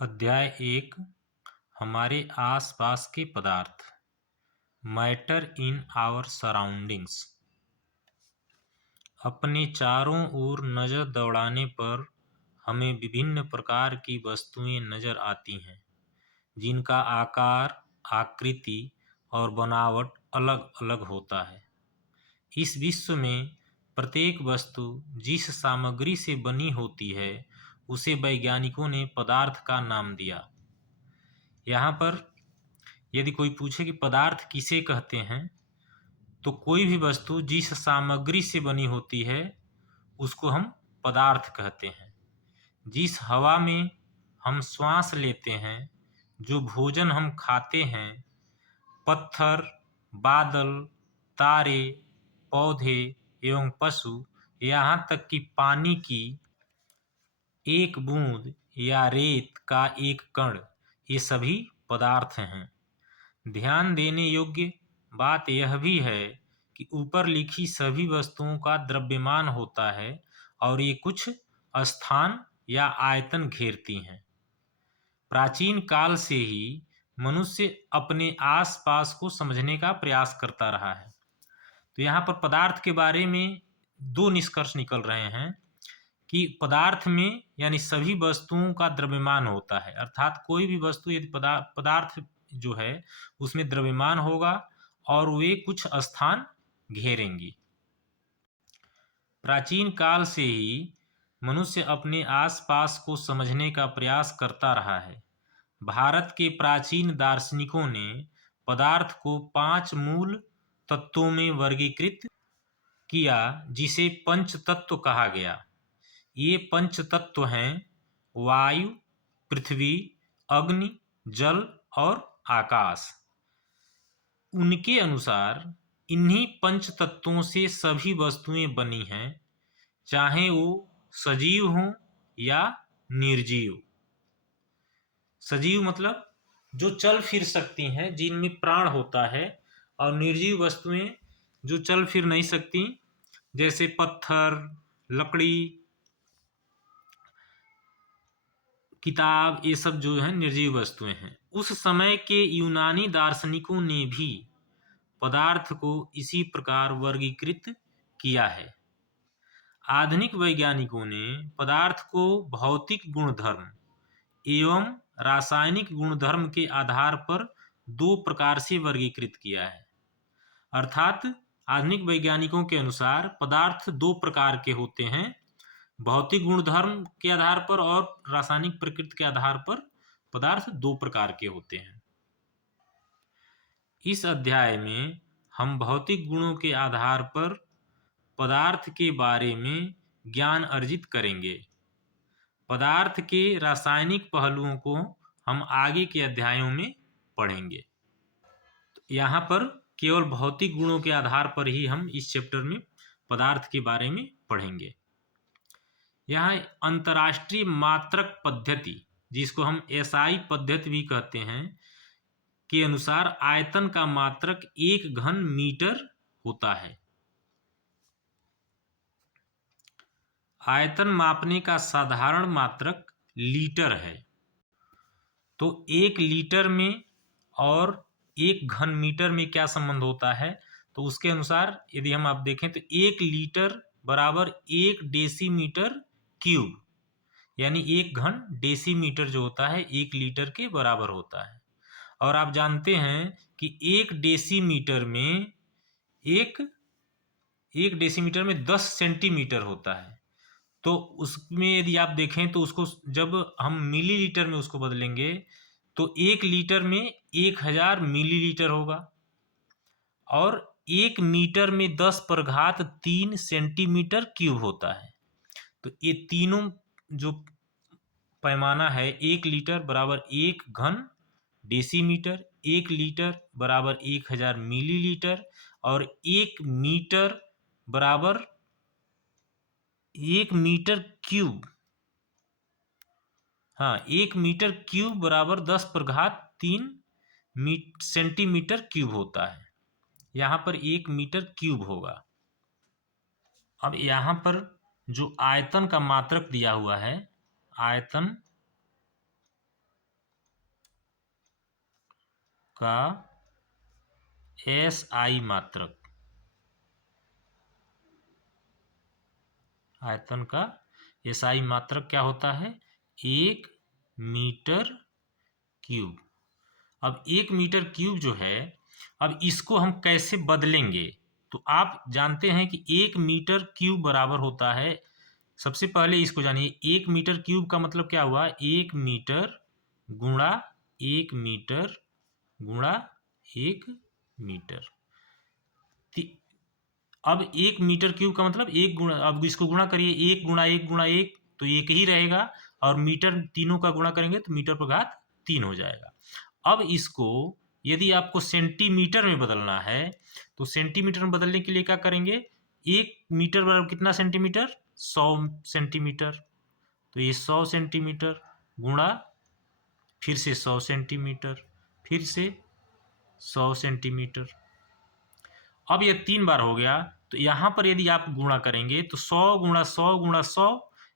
अध्याय 1 हमारे आसपास के पदार्थ। Matter in our surroundings. अपने चारों ओर नज़र दौड़ाने पर हमें विभिन्न प्रकार की वस्तुएं नज़र आती हैं, जिनका आकार, आकृति और बनावट अलग अलग होता है। इस विश्व में प्रत्येक वस्तु जिस सामग्री से बनी होती है, उसे वैज्ञानिकों ने पदार्थ का नाम दिया। यहाँ पर यदि कोई पूछे कि पदार्थ किसे कहते हैं, तो कोई भी वस्तु जिस सामग्री से बनी होती है उसको हम पदार्थ कहते हैं। जिस हवा में हम श्वास लेते हैं, जो भोजन हम खाते हैं, पत्थर, बादल, तारे, पौधे एवं पशु, यहाँ तक कि पानी की एक बूंद या रेत का एक कण, ये सभी पदार्थ हैं। ध्यान देने योग्य बात यह भी है कि ऊपर लिखी सभी वस्तुओं का द्रव्यमान होता है और ये कुछ स्थान या आयतन घेरती हैं। प्राचीन काल से ही मनुष्य अपने आसपास को समझने का प्रयास करता रहा है। तो यहाँ पर पदार्थ के बारे में दो निष्कर्ष निकल रहे हैं कि पदार्थ में यानी सभी वस्तुओं का द्रव्यमान होता है, अर्थात कोई भी वस्तु यदि पदार्थ जो है उसमें द्रव्यमान होगा और वे कुछ स्थान घेरेंगी। प्राचीन काल से ही मनुष्य अपने आसपास को समझने का प्रयास करता रहा है। भारत के प्राचीन दार्शनिकों ने पदार्थ को 5 मूल तत्वों में वर्गीकृत किया, जिसे पंच तत्व कहा गया। ये पंच तत्व हैं वायु, पृथ्वी, अग्नि, जल और आकाश। उनके अनुसार इन्हीं पंच तत्वों से सभी वस्तुएं बनी हैं, चाहे वो सजीव हों या निर्जीव। सजीव मतलब जो चल फिर सकती हैं, जिनमें प्राण होता है, और निर्जीव वस्तुएं जो चल फिर नहीं सकती, जैसे पत्थर, लकड़ी, किताब, ये सब जो है निर्जीव वस्तुएं हैं। उस समय के यूनानी दार्शनिकों ने भी पदार्थ को इसी प्रकार वर्गीकृत किया है। आधुनिक वैज्ञानिकों ने पदार्थ को भौतिक गुणधर्म एवं रासायनिक गुणधर्म के आधार पर 2 प्रकार से वर्गीकृत किया है। अर्थात आधुनिक वैज्ञानिकों के अनुसार पदार्थ 2 प्रकार के होते हैं, भौतिक गुणधर्म के आधार पर और रासायनिक प्रकृति के आधार पर पदार्थ 2 प्रकार के होते हैं। इस अध्याय में हम भौतिक गुणों के आधार पर पदार्थ के बारे में ज्ञान अर्जित करेंगे। पदार्थ के रासायनिक पहलुओं को हम आगे के अध्यायों में पढ़ेंगे। यहाँ पर केवल भौतिक गुणों के आधार पर ही हम इस चैप्टर में पदार्थ के बारे में पढ़ेंगे। यहाँ अंतर्राष्ट्रीय मात्रक पद्धति, जिसको हम एसआई पद्धति भी कहते हैं, के अनुसार आयतन का मात्रक 1 घन मीटर होता है। आयतन मापने का साधारण मात्रक लीटर है। तो 1 लीटर में और 1 घन मीटर में क्या संबंध होता है? तो उसके अनुसार यदि हम आप देखें तो 1 लीटर बराबर 1 डेसीमीटर क्यूब, यानी 1 घन डेसीमीटर जो होता है 1 लीटर के बराबर होता है। और आप जानते हैं कि 1 डेसीमीटर में 10 सेंटीमीटर होता है। तो उसमें यदि आप देखें तो उसको जब हम मिलीलीटर में उसको बदलेंगे तो 1 लीटर में 1000 मिलीलीटर होगा, और 1 मीटर में 10⁻³ सेंटीमीटर क्यूब होता है। तो ये तीनों जो पैमाना है, 1 लीटर बराबर 1 घन डेसीमीटर, 1 लीटर बराबर 1000 मिलीलीटर, और 1 मीटर बराबर 1 मीटर क्यूब, हाँ 1 मीटर क्यूब बराबर 10⁻³ सेंटीमीटर क्यूब होता है। यहाँ पर 1 मीटर क्यूब होगा। अब यहाँ पर जो आयतन का मात्रक दिया हुआ है, आयतन का SI मात्रक, आयतन का SI मात्रक क्या होता है? 1 मीटर क्यूब। अब 1 मीटर क्यूब जो है, अब इसको हम कैसे बदलेंगे? तो आप जानते हैं कि 1 मीटर क्यूब बराबर होता है, सबसे पहले इसको जानिए, 1 मीटर क्यूब का मतलब क्या हुआ? 1 मीटर गुणा 1 मीटर गुणा 1 मीटर। अब 1 मीटर क्यूब का मतलब 1 गुणा, अब इसको गुणा करिए, 1 गुणा 1 गुणा 1 तो 1 ही रहेगा, और मीटर तीनों का गुणा करेंगे तो मीटर पर घात 3 हो जाएगा। अब इसको यदि आपको सेंटीमीटर में बदलना है तो सेंटीमीटर में बदलने के लिए क्या करेंगे? 1 मीटर बराबर कितना सेंटीमीटर? 100 सेंटीमीटर। तो ये 100 सेंटीमीटर गुणा फिर से 100 सेंटीमीटर, फिर से 100 सेंटीमीटर। अब ये 3 बार हो गया, तो यहाँ पर यदि आप गुणा करेंगे तो 100 गुणा 100 गुणा 100,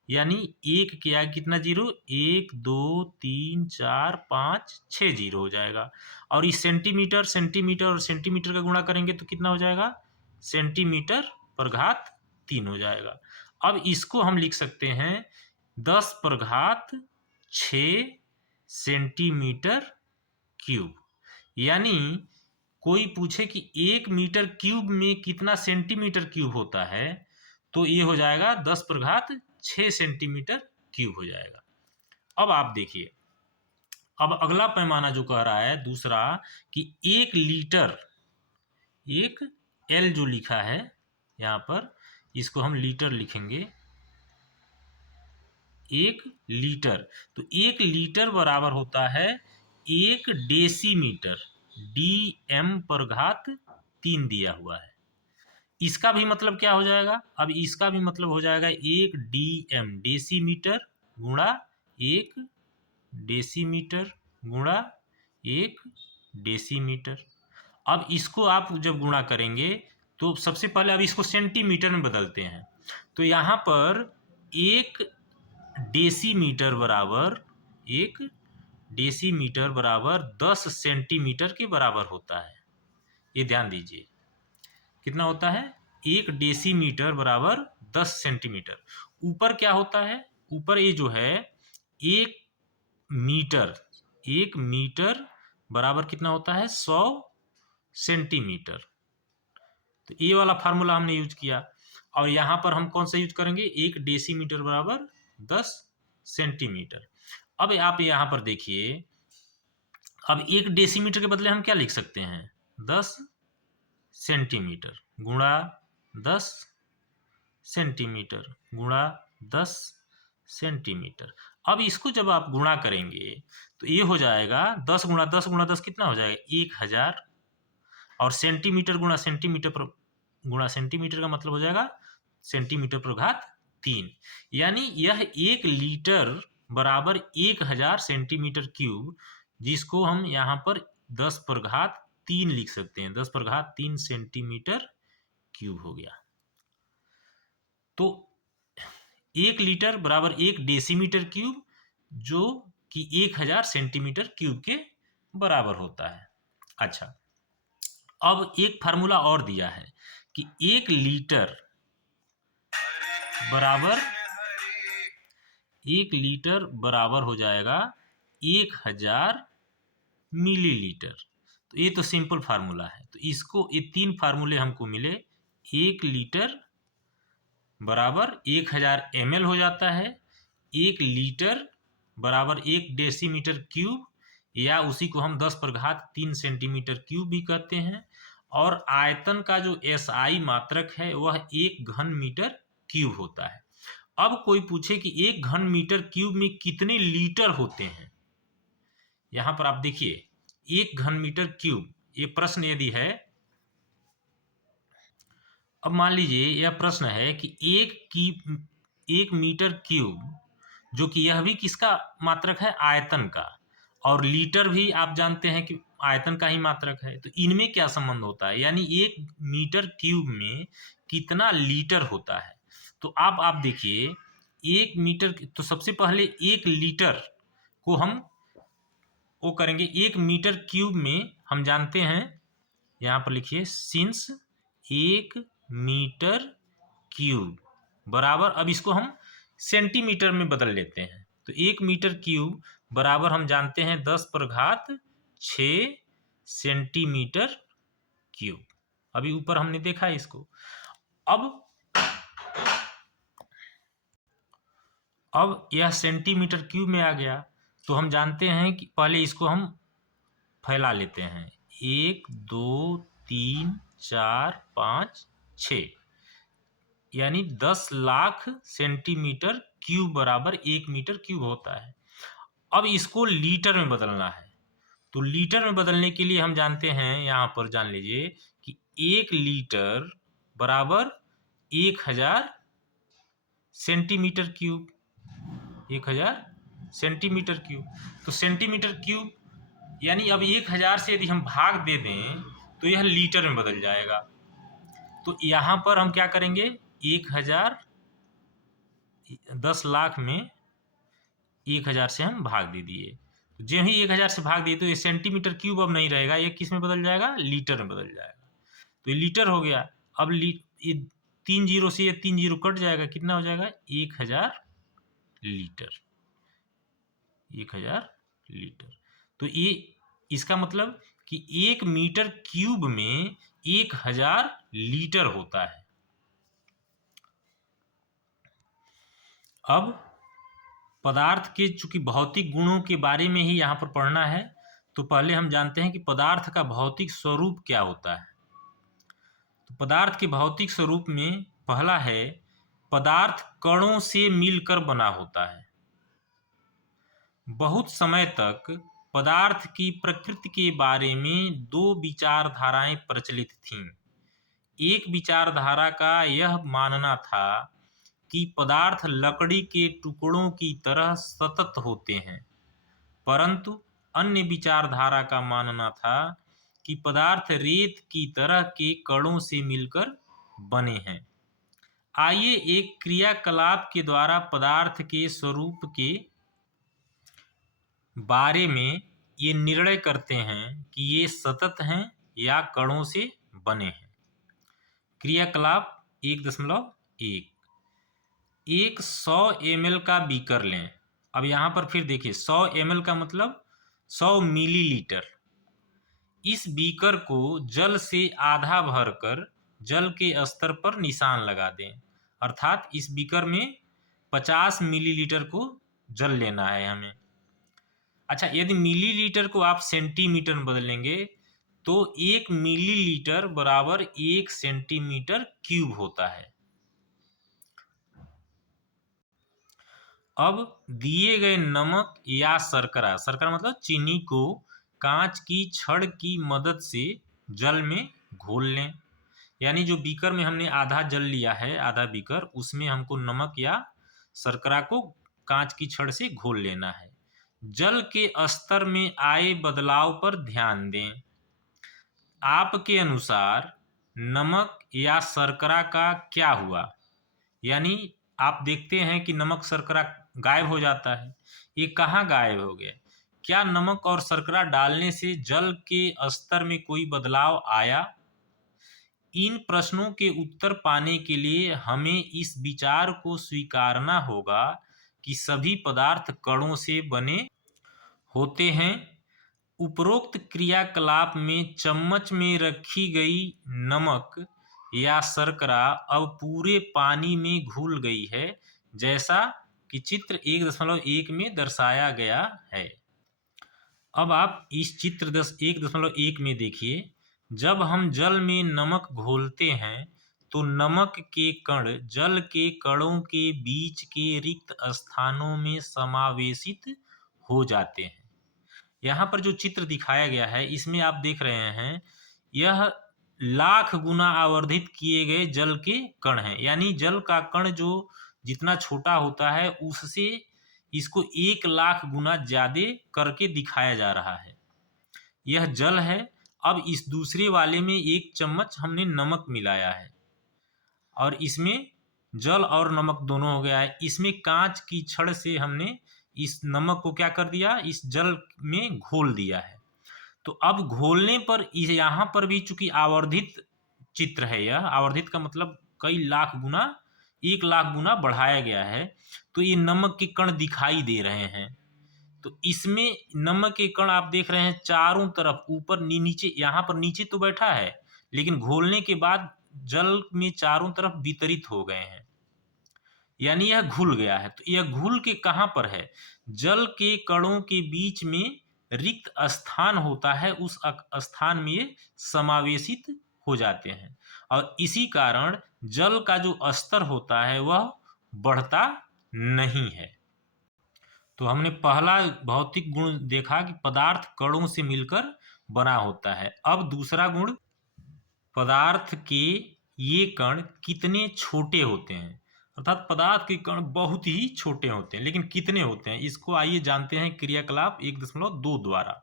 यानी 1 के आगे कितना जीरो? 1 2 3 4 5 6 जीरो हो जाएगा। और इस सेंटीमीटर सेंटीमीटर और सेंटीमीटर का गुणा करेंगे तो कितना हो जाएगा? सेंटीमीटर पर घात 3 हो जाएगा। अब इसको हम लिख सकते हैं 10 पर घात 6 सेंटीमीटर क्यूब। यानी कोई पूछे कि 1 मीटर क्यूब में कितना सेंटीमीटर क्यूब होता है, तो ये हो जाएगा 10 पर घात 6 सेंटीमीटर क्यूब हो जाएगा। अब आप देखिए, अब अगला पैमाना जो कह रहा है दूसरा, कि 1 लीटर, एक L जो लिखा है यहाँ पर, इसको हम लीटर लिखेंगे, 1 लीटर। तो 1 लीटर बराबर होता है 1 डेसीमीटर, DM पर घात 3 दिया हुआ है। इसका भी मतलब क्या हो जाएगा? अब इसका भी मतलब हो जाएगा 1 DM, डेसीमीटर गुणा 1 डेसीमीटर गुणा 1 डेसीमीटर। अब इसको आप जब गुणा करेंगे तो सबसे पहले अब इसको सेंटीमीटर में बदलते हैं, तो यहाँ पर 1 डेसीमीटर बराबर 1 डेसीमीटर बराबर 10 सेंटीमीटर के बराबर होता है। ये ध्यान दीजिए, कितना होता है? 1 डेसीमीटर बराबर 10 सेंटीमीटर। ऊपर क्या होता है? ऊपर ये जो है 1 मीटर, 1 मीटर बराबर कितना होता है? 100 सेंटीमीटर। तो ये वाला फार्मूला हमने यूज किया, और यहाँ पर हम कौन सा यूज करेंगे? 1 डेसीमीटर बराबर 10 सेंटीमीटर। अब आप यहाँ पर देखिए, अब 1 डेसीमीटर के बदले हम क्या लिख सकते हैं? 10 सेंटीमीटर गुणा 10 सेंटीमीटर गुणा 10 सेंटीमीटर। अब इसको जब आप गुणा करेंगे तो ये हो जाएगा 10 गुणा 10 गुणा 10 कितना हो जाएगा? 1000। और सेंटीमीटर गुणा सेंटीमीटर पर गुणा सेंटीमीटर का मतलब हो जाएगा सेंटीमीटर पर घात 3। यानी यह 1 लीटर बराबर 1000 सेंटीमीटर क्यूब, जिसको हम यहाँ पर 10 पर घात 3 लिख सकते हैं, 10 पर घात 3 सेंटीमीटर क्यूब हो गया। तो 1 लीटर बराबर 1 डेसीमीटर क्यूब, जो कि 1000 सेंटीमीटर क्यूब के बराबर होता है। अच्छा, अब एक फार्मूला और दिया है कि 1 लीटर बराबर 1 लीटर बराबर हो जाएगा 1000 मिलीलीटर। तो ये तो सिंपल फार्मूला है, तो इसको ये 3 फार्मूले हमको मिले। 1 लीटर बराबर 1000 ml हो जाता है, 1 लीटर बराबर 1 डेसीमीटर क्यूब, या उसी को हम 10 पर घात 3 सेंटीमीटर क्यूब भी कहते हैं, और आयतन का जो SI मात्रक है वह 1 घन मीटर क्यूब होता है। अब कोई पूछे कि 1 घन मीटर क्यूब में कितने लीटर होते हैं, यहां पर आप देखिए 1 घन मीटर क्यूब, ये प्रश्न यदि है, अब मान लीजिए यह प्रश्न है कि 1 मीटर क्यूब, जो कि यह भी किसका मात्रक है? आयतन का, और लीटर भी आप जानते हैं कि आयतन का ही मात्रक है, तो इनमें क्या संबंध होता है? यानी 1 मीटर क्यूब में कितना लीटर होता है? तो आप देखिए 1 मीटर, तो सबसे पहले 1 लीटर को हम वो करेंगे 1 मीटर क्यूब में हम जानते हैं, यहाँ पर लिखिए सिंस 1 मीटर क्यूब बराबर, अब इसको हम सेंटीमीटर में बदल लेते हैं। तो 1 मीटर क्यूब बराबर हम जानते हैं 10⁻6 सेंटीमीटर क्यूब। अभी ऊपर हमने देखा है इसको। अब यह सेंटीमीटर क्यूब में आ गया, तो हम जानते हैं कि पहले इसको हम फैला लेते हैं। 1 2 3 4 5 6, यानी 10 लाख सेंटीमीटर क्यूब बराबर 1 मीटर क्यूब होता है। अब इसको लीटर में बदलना है, तो लीटर में बदलने के लिए हम जानते हैं, यहाँ पर जान लीजिए कि 1 लीटर बराबर 1000 सेंटीमीटर क्यूब, 1000 सेंटीमीटर क्यूब। तो सेंटीमीटर क्यूब यानी अब 1000 से यदि हम भाग दे दें तो यह लीटर में बदल जाएगा। तो यहाँ पर हम क्या करेंगे, 1000 10 लाख में 1000 से हम भाग दे दिए, जो ही 1000 से भाग दिए तो ये सेंटीमीटर क्यूब अब नहीं रहेगा, ये किस में बदल जाएगा, लीटर में बदल जाएगा। तो ये लीटर हो गया। अब ये 3 जीरो से ये 3 जीरो कट जाएगा, कितना हो जाएगा, 1000 लीटर, 1000 लीटर। तो ये इसका मतलब कि 1 मीटर क्यूब में 1000 लीटर होता है। अब पदार्थ के चूंकि भौतिक गुणों के बारे में ही यहाँ पर पढ़ना है, तो पहले हम जानते हैं कि पदार्थ का भौतिक स्वरूप क्या होता है। तो पदार्थ के भौतिक स्वरूप में पहला है, पदार्थ कणों से मिलकर बना होता है। बहुत समय तक पदार्थ की प्रकृति के बारे में 2 विचारधाराएं प्रचलित थीं। एक विचारधारा का यह मानना था कि पदार्थ लकड़ी के टुकड़ों की तरह सतत होते हैं, परंतु अन्य विचारधारा का मानना था कि पदार्थ रेत की तरह के कणों से मिलकर बने हैं। आइए एक क्रियाकलाप के द्वारा पदार्थ के स्वरूप के बारे में ये निर्णय करते हैं कि ये सतत हैं या कणों से बने हैं। क्रियाकलाप 1.1, एक 100 ml का बीकर लें। अब यहाँ पर फिर देखिए 100 ml का मतलब 100 मिलीलीटर। इस बीकर को जल से आधा भरकर जल के स्तर पर निशान लगा दें, अर्थात इस बीकर में 50 मिलीलीटर को जल लेना है हमें। अच्छा, यदि मिलीलीटर को आप सेंटीमीटर में बदलेंगे तो 1 मिलीलीटर बराबर 1 सेंटीमीटर क्यूब होता है। अब दिए गए नमक या शर्करा, शर्करा मतलब चीनी को कांच की छड़ की मदद से जल में घोल लें। यानी जो बीकर में हमने आधा जल लिया है, आधा बीकर, उसमें हमको नमक या शर्करा को कांच की छड़ से घोल लेना है। जल के स्तर में आए बदलाव पर ध्यान दें। आपके अनुसार नमक या शर्करा का क्या हुआ? यानी आप देखते हैं कि नमक शर्करा गायब हो जाता है, ये कहाँ गायब हो गया? क्या नमक और शर्करा डालने से जल के स्तर में कोई बदलाव आया? इन प्रश्नों के उत्तर पाने के लिए हमें इस विचार को स्वीकारना होगा कि सभी पदार्थ कणों से बने होते हैं। उपरोक्त क्रियाकलाप में चम्मच में रखी गई नमक या शर्करा अब पूरे पानी में घुल गई है, जैसा कि चित्र 1.1 में दर्शाया गया है। अब आप इस चित्र 1.1 में देखिए, जब हम जल में नमक घोलते हैं तो नमक के कण जल के कणों के बीच के रिक्त स्थानों में समावेशित हो जाते हैं। यहाँ पर जो चित्र दिखाया गया है इसमें आप देख रहे हैं, यह लाख गुना आवर्धित किए गए जल के कण हैं। यानी जल का कण जो जितना छोटा होता है उससे इसको 1 लाख गुना ज्यादा करके दिखाया जा रहा है। यह जल है। अब इस दूसरे वाले में 1 चम्मच हमने नमक मिलाया है और इसमें जल और नमक दोनों हो गया है। इसमें कांच की छड़ से हमने इस नमक को क्या कर दिया, इस जल में घोल दिया है। तो अब घोलने पर यहाँ पर भी चूंकि आवर्धित चित्र है, यह आवर्धित का मतलब कई लाख गुना, 1 लाख गुना बढ़ाया गया है, तो ये नमक के कण दिखाई दे रहे हैं। तो इसमें नमक के कण आप देख रहे हैं चारों तरफ, ऊपर नीचे, यहाँ पर नीचे तो बैठा है लेकिन घोलने के बाद जल में चारों तरफ वितरित हो गए हैं, यानी यह घुल गया है। तो यह घुल के कहाँ पर है, जल के कणों के बीच में रिक्त स्थान होता है, उस स्थान में ये समावेशित हो जाते हैं और इसी कारण जल का जो स्तर होता है वह बढ़ता नहीं है। तो हमने पहला भौतिक गुण देखा कि पदार्थ कणों से मिलकर बना होता है। अब दूसरा गुण, पदार्थ के ये कण कितने छोटे होते हैं, अर्थात पदार्थ के कण बहुत ही छोटे होते हैं, लेकिन कितने होते हैं इसको आइए जानते हैं क्रियाकलाप 1.2 द्वारा।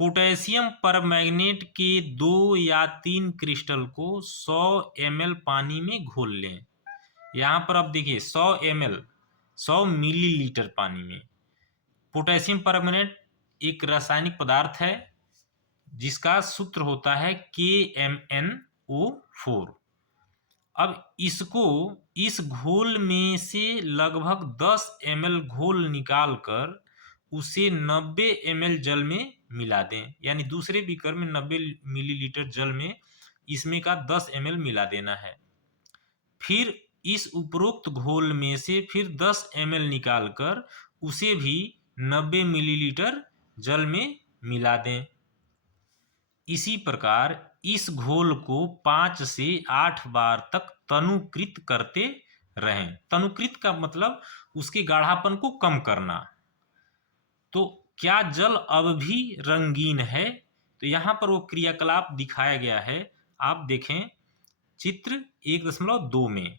पोटेशियम परमैंगनेट के 2 या 3 क्रिस्टल को 100 ml पानी में घोल लें। यहाँ पर आप देखिए 100 ml, 100 मिलीलीटर पानी में। पोटेशियम परमैंगनेट एक रासायनिक पदार्थ है जिसका सूत्र होता है KMnO4। अब इसको इस घोल में से लगभग 10 ml घोल निकालकर उसे 90 ml जल में मिला दें, यानी दूसरे बीकर में 90 मिलीलीटर जल में इसमें का 10 ml मिला देना है। फिर इस उपरोक्त घोल में से फिर 10 ml निकालकर उसे भी 90 मिलीलीटर जल में मिला दें। इसी प्रकार इस घोल को 5 से 8 बार तक तनुकृत करते रहें। तनुकृत का मतलब उसके गाढ़ापन को कम करना। तो क्या जल अब भी रंगीन है, तो यहाँ पर वो क्रियाकलाप दिखाया गया है, आप देखें चित्र 1.2 में।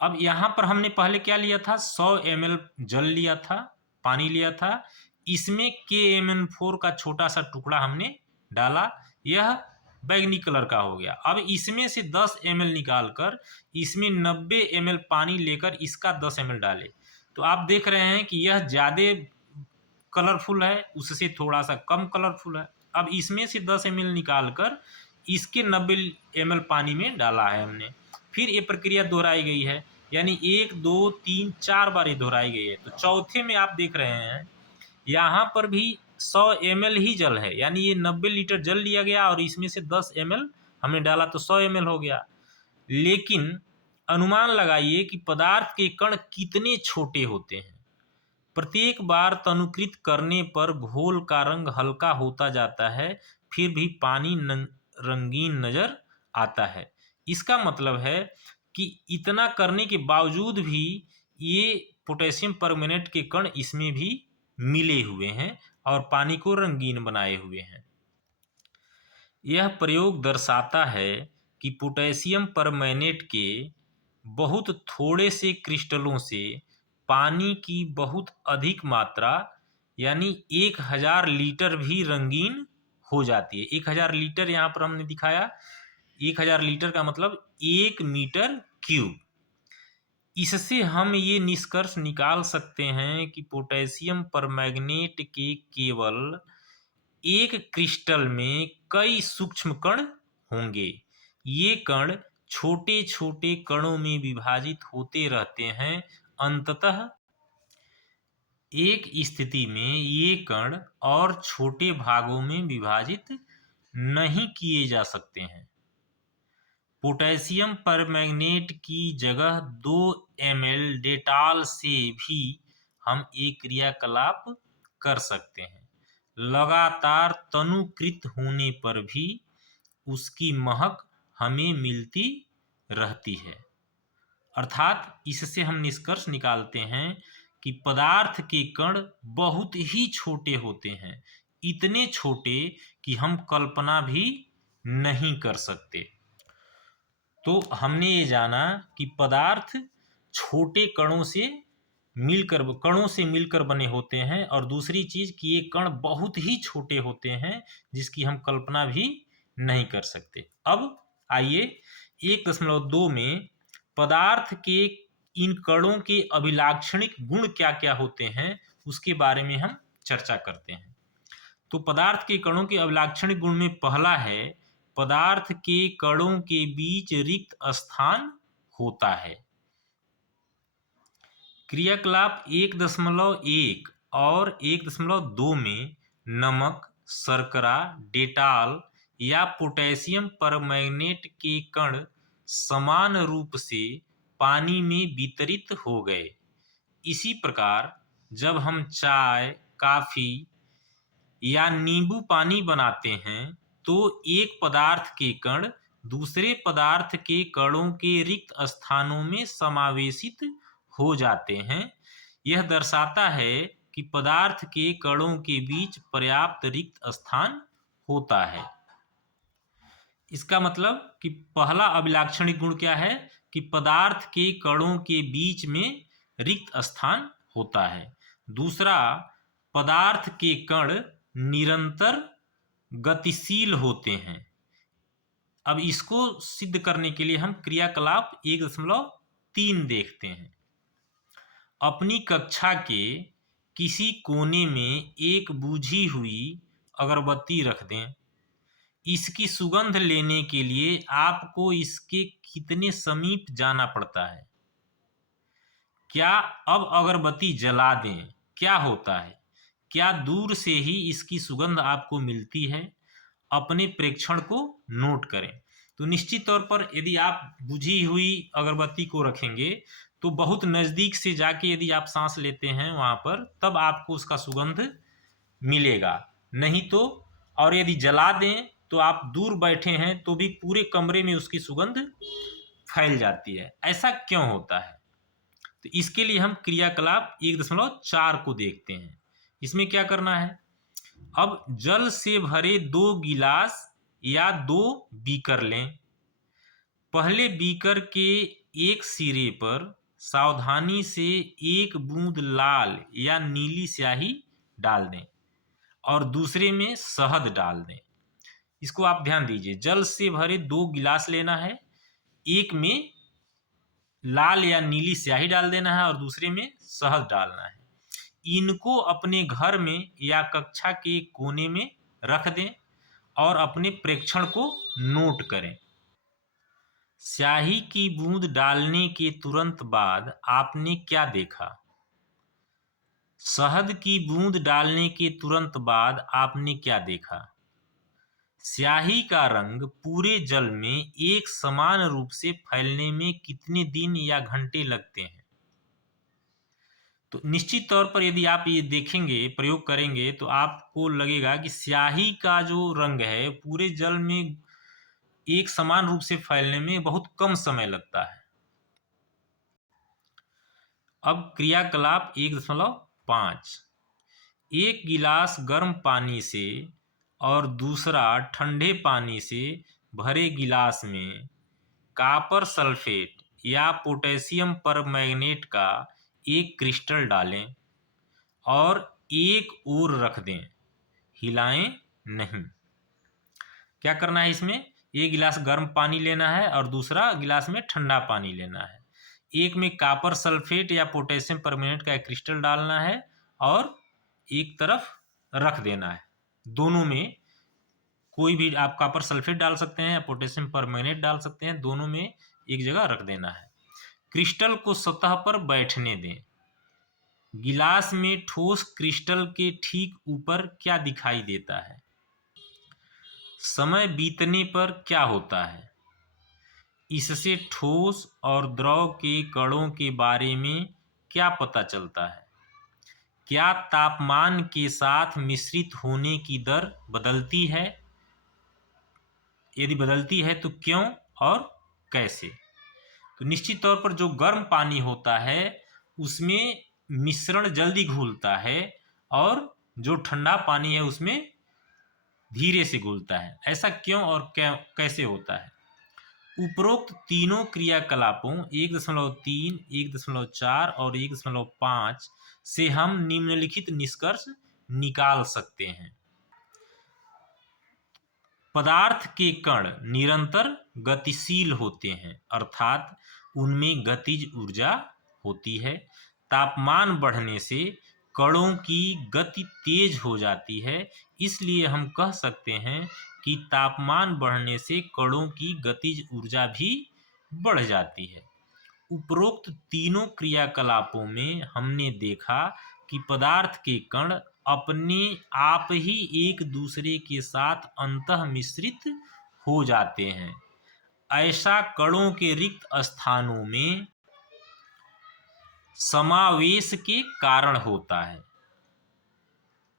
अब यहाँ पर हमने पहले क्या लिया था, 100 ml जल लिया था, पानी लिया था, इसमें KMnO4 का छोटा सा टुकड़ा हमने डाला, यह बैगनी कलर का हो गया। अब इसमें से 10 ml निकालकर इसमें 90 ml पानी लेकर इसका 10 ml डाले, तो आप देख रहे हैं कि यह ज़्यादा कलरफुल है, उससे थोड़ा सा कम कलरफुल है। अब इसमें से 10 ml निकालकर इसके 90 ml पानी में डाला है हमने, फिर ये प्रक्रिया दोहराई गई है, यानी 1 2 3 4 बार ये दोहराई गई है। तो चौथे में आप देख रहे हैं यहाँ पर भी 100 ml ही जल है, यानी ये 90 लीटर जल लिया गया और इसमें से 10 ml हमने डाला तो 100 ml हो गया। लेकिन अनुमान लगाइए कि पदार्थ के कण कितने छोटे होते हैं। प्रत्येक बार तनुकृत करने पर घोल का रंग हल्का होता जाता है, फिर भी पानी रंगीन नजर आता है। इसका मतलब है कि इतना करने के बावजूद भी ये पोटेशियम परमैंगनेट के कण इसमें भी मिले हुए हैं और पानी को रंगीन बनाए हुए हैं। यह प्रयोग दर्शाता है कि पोटेशियम परमैंगनेट के बहुत थोड़े से क्रिस्टलों से पानी की बहुत अधिक मात्रा, यानी 1000 लीटर भी रंगीन हो जाती है। 1000 लीटर यहाँ पर हमने दिखाया, 1000 लीटर का मतलब 1 मीटर क्यूब। इससे हम ये निष्कर्ष निकाल सकते हैं कि पोटेशियम परमैंगनेट के केवल एक क्रिस्टल में कई सूक्ष्म कण होंगे। ये कण छोटे छोटे कणों में विभाजित होते रहते हैं। अंततः एक स्थिति में ये कण और छोटे भागों में विभाजित नहीं किए जा सकते हैं। पोटेशियम परमैंगनेट की जगह 2 ml डेटॉल से भी हम एक क्रियाकलाप कर सकते हैं। लगातार तनुकृत होने पर भी उसकी महक हमें मिलती रहती है। अर्थात इससे हम निष्कर्ष निकालते हैं कि पदार्थ के कण बहुत ही छोटे होते हैं, इतने छोटे कि हम कल्पना भी नहीं कर सकते। तो हमने ये जाना कि पदार्थ छोटे कणों से मिलकर बने होते हैं, और दूसरी चीज कि ये कण बहुत ही छोटे होते हैं जिसकी हम कल्पना भी नहीं कर सकते। अब आइए 1.2 में पदार्थ के इन कणों के अभिलाक्षणिक गुण क्या क्या होते हैं उसके बारे में हम चर्चा करते हैं। तो पदार्थ के कणों के अभिलाक्षणिक गुण में पहला है, पदार्थ के कणों के बीच रिक्त स्थान होता है। क्रियाकलाप 1.1 और 1.2 में नमक, शर्करा, डेटॉल या पोटेशियम परमैंगनेट के कण समान रूप से पानी में वितरित हो गए। इसी प्रकार जब हम चाय, कॉफी या नींबू पानी बनाते हैं तो एक पदार्थ के कण दूसरे पदार्थ के कणों के रिक्त स्थानों में समावेशित हो जाते हैं। यह दर्शाता है कि पदार्थ के कणों के बीच पर्याप्त रिक्त स्थान होता है। इसका मतलब कि पहला अभिलाक्षणिक गुण क्या है कि पदार्थ के कणों के बीच में रिक्त स्थान होता है। दूसरा, पदार्थ के कण निरंतर गतिशील होते हैं। अब इसको सिद्ध करने के लिए हम क्रियाकलाप 1.3 देखते हैं। अपनी कक्षा के किसी कोने में एक बुझी हुई अगरबत्ती रख दें। इसकी सुगंध लेने के लिए आपको इसके कितने समीप जाना पड़ता है? क्या अब अगरबत्ती जला दें क्या होता है? क्या दूर से ही इसकी सुगंध आपको मिलती है? अपने प्रेक्षण को नोट करें। तो निश्चित तौर पर यदि आप बुझी हुई अगरबत्ती को रखेंगे तो बहुत नज़दीक से जाके यदि आप सांस लेते हैं वहाँ पर, तब आपको उसका सुगंध मिलेगा। नहीं तो, और यदि जला दें तो आप दूर बैठे हैं तो भी पूरे कमरे में उसकी सुगंध फैल जाती है। ऐसा क्यों होता है? तो इसके लिए हम क्रियाकलाप 1.4 को देखते हैं। इसमें क्या करना है? अब जल से भरे 2 गिलास या 2 बीकर लें। पहले बीकर के एक सिरे पर सावधानी से 1 बूंद लाल या नीली स्याही डाल दें और दूसरे में शहद डाल दें। इसको आप ध्यान दीजिए, जल से भरे 2 गिलास लेना है, एक में लाल या नीली स्याही डाल देना है और दूसरे में शहद डालना है। इनको अपने घर में या कक्षा के कोने में रख दें और अपने प्रेक्षण को नोट करें। स्याही की बूंद डालने के तुरंत बाद आपने क्या देखा? शहद की बूंद डालने के तुरंत बाद आपने क्या देखा? स्याही का रंग पूरे जल में एक समान रूप से फैलने में कितने दिन या घंटे लगते हैं? तो निश्चित तौर पर यदि आप ये देखेंगे, प्रयोग करेंगे, तो आपको लगेगा कि स्याही का जो रंग है पूरे जल में एक समान रूप से फैलने में बहुत कम समय लगता है। अब क्रियाकलाप 1.5, एक गिलास गर्म पानी से और दूसरा ठंडे पानी से भरे गिलास में कॉपर सल्फेट या पोटेशियम परमैंगनेट का एक क्रिस्टल डालें और एक ओर रख दें, हिलाएं नहीं। क्या करना है इसमें? एक गिलास गर्म पानी लेना है और दूसरा गिलास में ठंडा पानी लेना है। एक में कॉपर सल्फेट या पोटेशियम परमैंगनेट का एक क्रिस्टल डालना है और एक तरफ रख देना है। दोनों में कोई भी आप कॉपर सल्फेट डाल सकते हैं या पोटेशियम परमैंगनेट डाल सकते हैं, दोनों में एक जगह रख देना है। क्रिस्टल को सतह पर बैठने दें। गिलास में ठोस क्रिस्टल के ठीक ऊपर क्या दिखाई देता है? समय बीतने पर क्या होता है? इससे ठोस और द्रव के कणों के बारे में क्या पता चलता है? क्या तापमान के साथ मिश्रित होने की दर बदलती है? यदि बदलती है तो क्यों और कैसे? तो निश्चित तौर पर जो गर्म पानी होता है उसमें मिश्रण जल्दी घुलता है और जो ठंडा पानी है उसमें धीरे से घुलता है। ऐसा क्यों और कैसे होता है? उपरोक्त तीनों क्रियाकलापों 1.3, 1.4 और 1.5 से हम निम्नलिखित निष्कर्ष निकाल सकते हैं। पदार्थ के कण निरंतर गतिशील होते हैं, अर्थात उनमें गतिज ऊर्जा होती है। तापमान बढ़ने से कणों की गति तेज हो जाती है, इसलिए हम कह सकते हैं कि तापमान बढ़ने से कणों की गतिज ऊर्जा भी बढ़ जाती है। उपरोक्त तीनों क्रियाकलापों में हमने देखा कि पदार्थ के कण अपने आप ही एक दूसरे के साथ अंतः मिश्रित हो जाते हैं। ऐसा कणों के रिक्त स्थानों में समावेश के कारण होता है।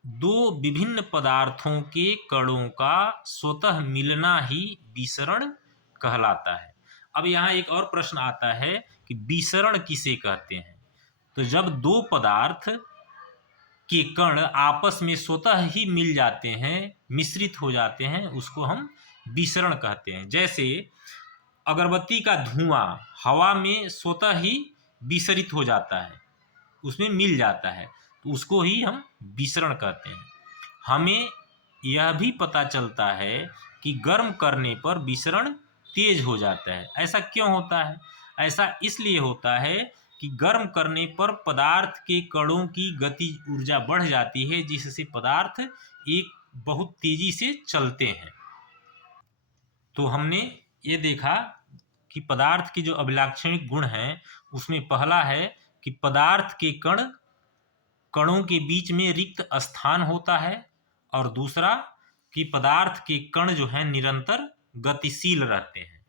दो विभिन्न पदार्थों के कणों का स्वतः मिलना ही विसरण कहलाता है। अब यहाँ एक और प्रश्न आता है कि विसरण किसे कहते हैं। तो जब दो पदार्थ के कण आपस में स्वतः ही मिल जाते हैं, मिश्रित हो जाते हैं, उसको हम विसरण कहते हैं। जैसे अगरबत्ती का धुआं हवा में स्वतः ही विसरित हो जाता है, उसमें मिल जाता है, तो उसको ही हम विसरण कहते हैं। हमें यह भी पता चलता है कि गर्म करने पर विसरण तेज हो जाता है। ऐसा क्यों होता है? ऐसा इसलिए होता है कि गर्म करने पर पदार्थ के कणों की गति ऊर्जा बढ़ जाती है, जिससे पदार्थ एक बहुत तेजी से चलते हैं। तो हमने ये देखा कि पदार्थ के जो अभिलाक्षणिक गुण हैं उसमें पहला है कि पदार्थ के कणों के बीच में रिक्त स्थान होता है, और दूसरा कि पदार्थ के कण जो हैं निरंतर गतिशील रहते हैं।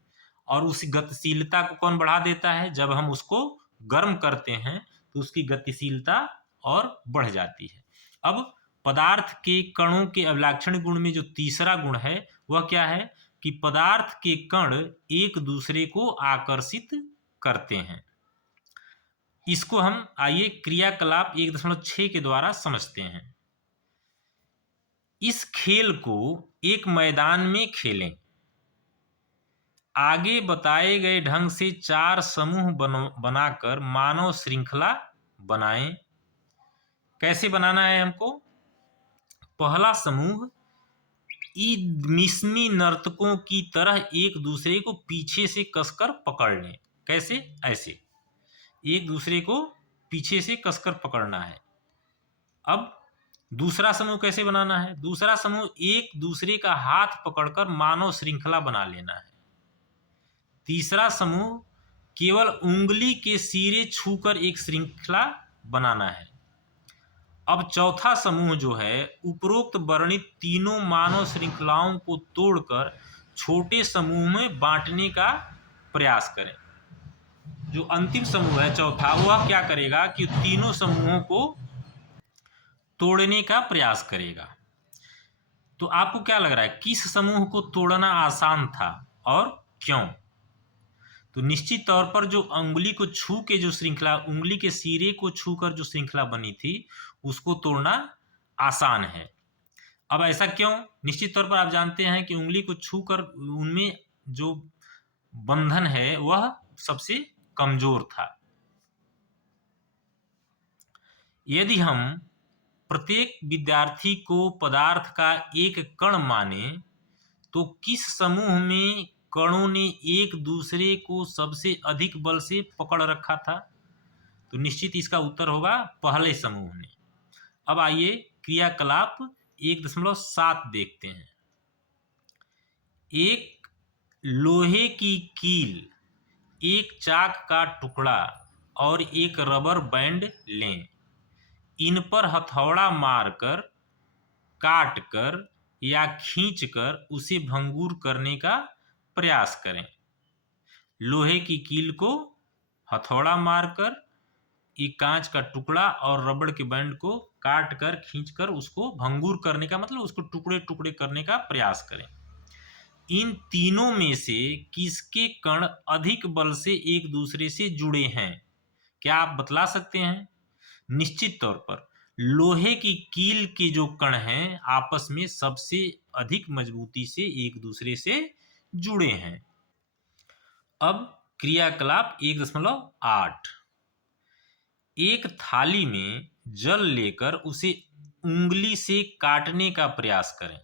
और उस गतिशीलता को कौन बढ़ा देता है? जब हम उसको गर्म करते हैं तो उसकी गतिशीलता और बढ़ जाती है। अब पदार्थ के कणों के अभिलाक्षणिक गुण में जो तीसरा गुण है वह क्या है कि पदार्थ के कण एक दूसरे को आकर्षित करते हैं। इसको हम आइए क्रियाकलाप 1.6 के द्वारा समझते हैं। इस खेल को एक मैदान में खेलें। आगे बताए गए ढंग से 4 समूह बनाकर मानव श्रृंखला बनाएं। कैसे बनाना है हमको? पहला समूह मिस्मी नर्तकों की तरह एक दूसरे को पीछे से कसकर पकड़ लें। कैसे? ऐसे एक दूसरे को पीछे से कसकर पकड़ना है। अब दूसरा समूह कैसे बनाना है? दूसरा समूह एक दूसरे का हाथ पकड़कर मानव श्रृंखला बना लेना है। तीसरा समूह केवल उंगली के सिरे छूकर एक श्रृंखला बनाना है। अब चौथा समूह जो है उपरोक्त वर्णित तीनों मानव श्रृंखलाओं को तोड़कर छोटे समूह में बांटने का प्रयास करें। जो अंतिम समूह है चौथा, वह क्या करेगा कि तीनों समूहों को तोड़ने का प्रयास करेगा। तो आपको क्या लग रहा है, किस समूह को तोड़ना आसान था और क्यों? तो निश्चित तौर पर जो उंगली को छू के जो श्रृंखला, उंगली के सिरे को छूकर जो श्रृंखला बनी थी उसको तोड़ना आसान है। अब ऐसा क्यों? निश्चित तौर पर आप जानते हैं कि उंगली को छूकर उनमें जो बंधन है वह सबसे कमजोर था। यदि हम प्रत्येक विद्यार्थी को पदार्थ का एक कण माने तो किस समूह में कणों ने एक दूसरे को सबसे अधिक बल से पकड़ रखा था? तो निश्चित इसका उत्तर होगा पहले समूह ने। अब आइए क्रियाकलाप 1.7 देखते हैं। एक लोहे की कील, एक चाक का टुकड़ा और एक रबर बैंड लें। इन पर हथौड़ा मारकर, काटकर या खींचकर उसे भंगुर करने का प्रयास करें। लोहे की कील को हथौड़ा मारकर, एक कांच का टुकड़ा और रबड़ के बैंड को काटकर, खींचकर उसको भंगुर करने का मतलब उसको टुकड़े टुकड़े करने का प्रयास करें। इन तीनों में से किसके कण अधिक बल से एक दूसरे से जुड़े हैं? क्या आप बतला सकते हैं? निश्चित तौर पर लोहे की कील के जो कण हैं आपस में सबसे अधिक मजबूती से एक दूसरे से जुड़े हैं। अब क्रियाकलाप 1.8। एक थाली में जल लेकर उसे उंगली से काटने का प्रयास करें।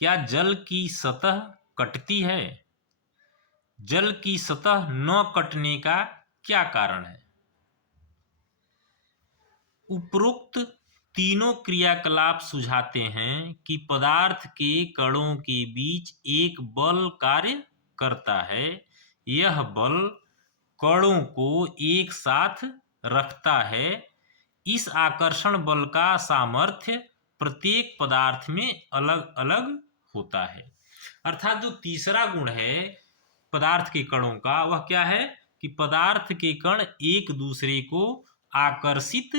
क्या जल की सतह कटती है? जल की सतह न कटने का क्या कारण है? उपरोक्त तीनों क्रियाकलाप सुझाते हैं कि पदार्थ के कणों के बीच एक बल कार्य करता है। यह बल कणों को एक साथ रखता है। इस आकर्षण बल का सामर्थ्य प्रत्येक पदार्थ में अलग अलग होता है। अर्थात जो तीसरा गुण है पदार्थ के कणों का, वह क्या है कि पदार्थ के कण एक दूसरे को आकर्षित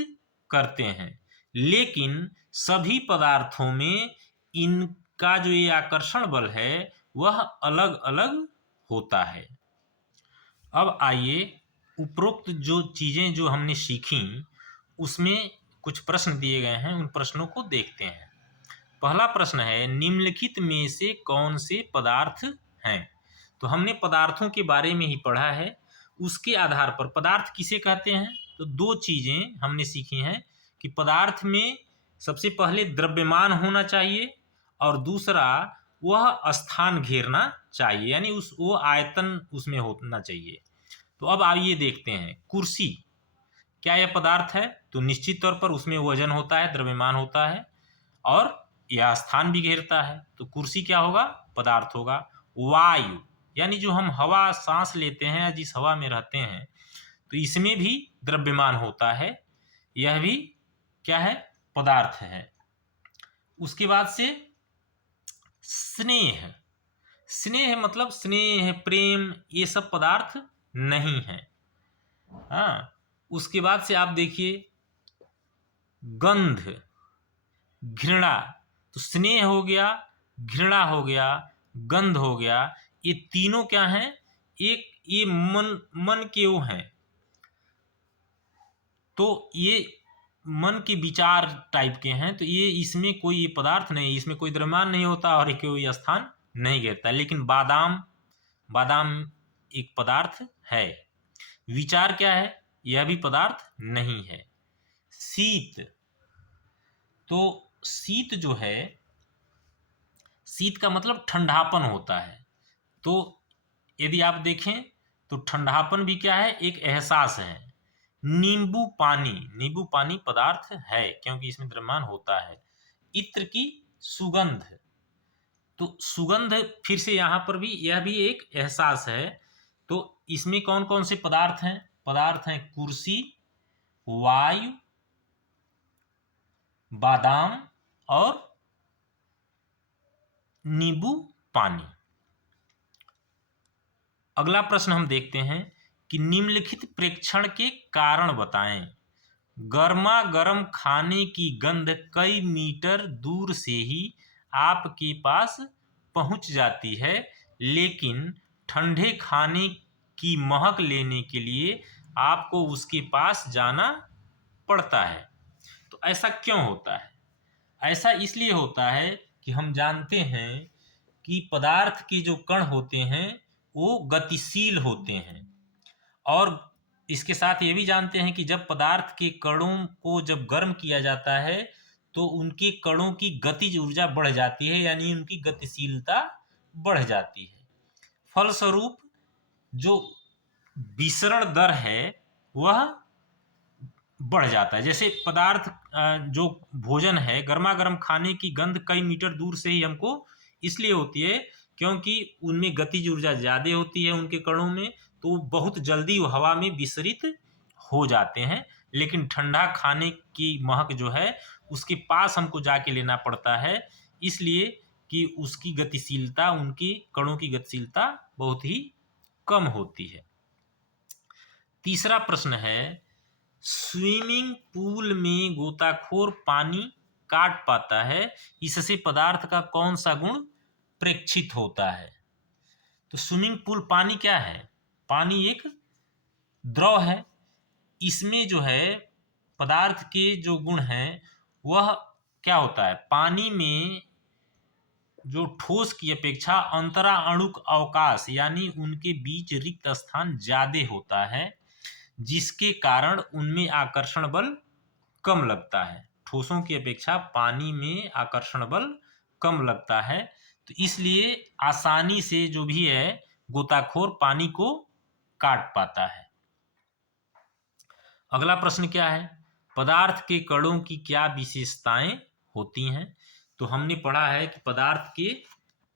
करते हैं, लेकिन सभी पदार्थों में इनका जो ये आकर्षण बल है वह अलग अलग होता है। अब आइए उपरोक्त जो चीजें जो हमने सीखी उसमें कुछ प्रश्न दिए गए हैं, उन प्रश्नों को देखते हैं। पहला प्रश्न है, निम्नलिखित में से कौन से पदार्थ हैं? तो हमने पदार्थों के बारे में ही पढ़ा है, उसके आधार पर पदार्थ किसे कहते हैं? तो दो चीजें हमने सीखी हैं कि पदार्थ में सबसे पहले द्रव्यमान होना चाहिए और दूसरा वह स्थान घेरना चाहिए, यानी वो आयतन उसमें होना चाहिए। तो अब आइए देखते हैं, कुर्सी क्या यह पदार्थ है? तो निश्चित तौर पर उसमें वजन होता है, द्रव्यमान होता है और यह स्थान भी घेरता है, तो कुर्सी क्या होगा? पदार्थ होगा। वायु यानी जो हम हवा सांस लेते हैं, जिस हवा में रहते हैं, तो इसमें भी द्रव्यमान होता है, यह भी क्या है? पदार्थ है। उसके बाद से स्नेह, स्नेह मतलब स्नेह, प्रेम, ये सब पदार्थ नहीं है। हाँ, उसके बाद से आप देखिए गंध, घृणा, तो स्नेह हो गया, घृणा हो गया, गंध हो गया, ये तीनों क्या हैं? एक ये मन के वो हैं, तो ये मन के विचार टाइप के हैं, तो ये इसमें कोई ये पदार्थ नहीं, इसमें कोई द्रव्यमान नहीं होता और कोई स्थान नहीं घेरता। लेकिन बादाम, बादाम एक पदार्थ है। विचार क्या है? यह भी पदार्थ नहीं है। शीत, तो शीत जो है, शीत का मतलब ठंडापन होता है। तो यदि आप देखें तो ठंडापन भी क्या है? एक एहसास है। नींबू पानी, नींबू पानी पदार्थ है क्योंकि इसमें द्रव्यमान होता है। इत्र की सुगंध, तो सुगंध फिर से यहाँ पर भी यह भी एक एहसास है। तो इसमें कौन कौन से पदार्थ हैं? पदार्थ हैं कुर्सी, वायु, बादाम और नींबू पानी। अगला प्रश्न हम देखते हैं कि निम्नलिखित प्रेक्षण के कारण बताएं। गर्मा गर्म खाने की गंध कई मीटर दूर से ही आपके पास पहुंच जाती है, लेकिन ठंडे खाने की महक लेने के लिए आपको उसके पास जाना पड़ता है। तो ऐसा क्यों होता है? ऐसा इसलिए होता है कि हम जानते हैं कि पदार्थ के जो कण होते हैं वो गतिशील होते हैं, और इसके साथ ये भी जानते हैं कि जब पदार्थ के कणों को जब गर्म किया जाता है तो उनके कणों की गतिज ऊर्जा बढ़ जाती है, यानी उनकी गतिशीलता बढ़ जाती है। फलस्वरूप जो विसरण दर है वह बढ़ जाता है। जैसे पदार्थ जो भोजन है, गर्मा गर्म खाने की गंध कई मीटर दूर से ही हमको इसलिए होती है क्योंकि उनमें गतिज ऊर्जा ज़्यादा होती है उनके कणों में, तो बहुत जल्दी वो हवा में विसरित हो जाते हैं। लेकिन ठंडा खाने की महक जो है उसके पास हमको जाके लेना पड़ता है, इसलिए कि उसकी गतिशीलता, उनकी कणों की गतिशीलता बहुत ही कम होती है। तीसरा प्रश्न है, स्विमिंग पूल में गोताखोर पानी काट पाता है, इससे पदार्थ का कौन सा गुण प्रेक्षित होता है? तो स्विमिंग पूल पानी क्या है? पानी एक द्रव है, इसमें जो है पदार्थ के जो गुण हैं वह क्या होता है? पानी में जो ठोस की अपेक्षा अंतरा अणुक अवकाश यानी उनके बीच रिक्त स्थान ज्यादा होता है, जिसके कारण उनमें आकर्षण बल कम लगता है। ठोसों की अपेक्षा पानी में आकर्षण बल कम लगता है, तो इसलिए आसानी से जो भी है गोताखोर पानी को काट पाता है। अगला प्रश्न क्या है, पदार्थ के कणों की क्या विशेषताएं होती हैं। तो हमने पढ़ा है कि पदार्थ के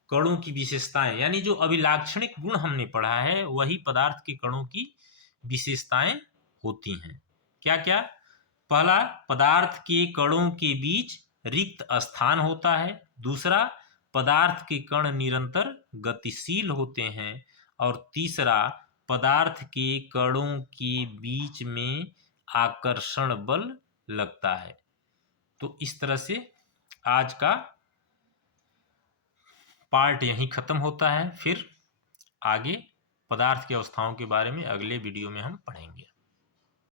कणों की विशेषताएं, यानी जो अभिलाक्षणिक गुण हमने पढ़ा है वही पदार्थ के कणों की विशेषताएं होती हैं। क्या क्या? पहला, पदार्थ के कणों के बीच रिक्त स्थान होता है। दूसरा, पदार्थ के कण निरंतर गतिशील होते हैं। और तीसरा, पदार्थ के कणों के बीच में आकर्षण बल लगता है। तो इस तरह से आज का पार्ट यहीं खत्म होता है। फिर आगे पदार्थ की अवस्थाओं के बारे में अगले वीडियो में हम पढ़ेंगे।